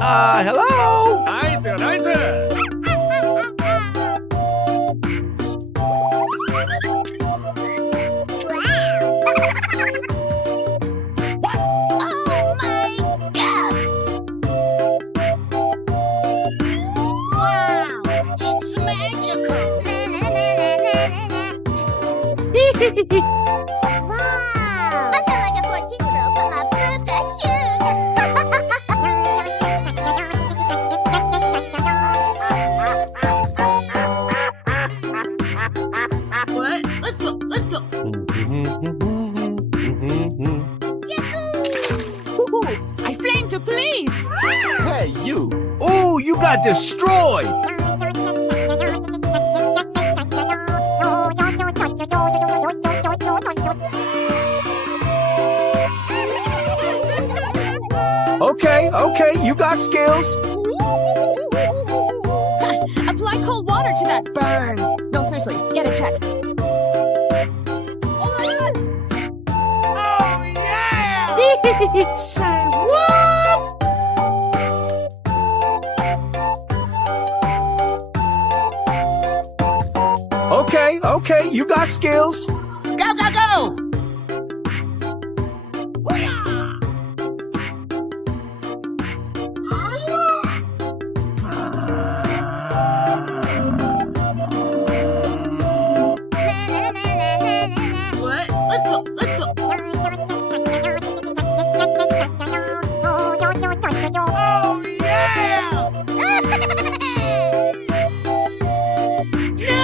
Hello? 나이스 나이스. Wow! I sound like a 14-year-old, but my boobs are huge! What? Let's go! Let's go! Woohoo! I flamed to police! Hey, you! Ooh, you got destroyed! Okay, you got skills. Apply cold water to that burn. No, seriously, get it checked. Oh yeah! Say what? Okay, you got skills. Go, go, go! What? Let's go! Let's go! Oh yeah! No!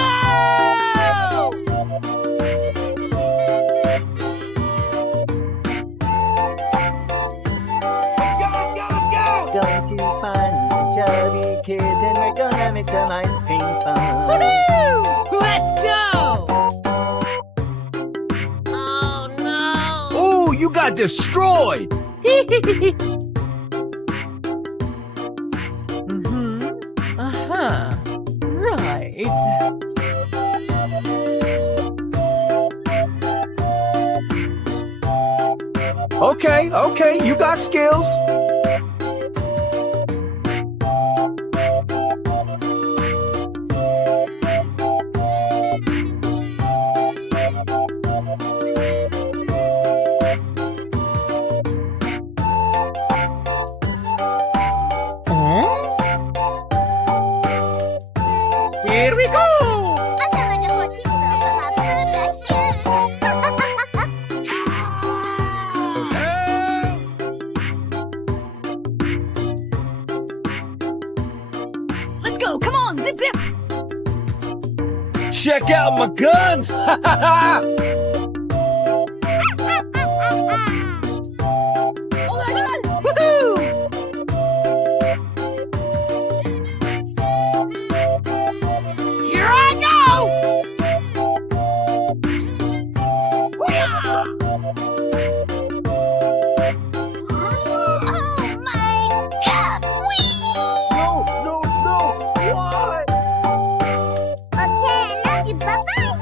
Going to find some chubby kids and we're gonna make some ice cream fun. Woohoo! Let's go! Oh no! Ooh, you got destroyed. Right. Okay, you got skills. Here we go! I sound like a 14-year-old, but my boobs are huge! Let's go, come on, zip zip! Check out my guns.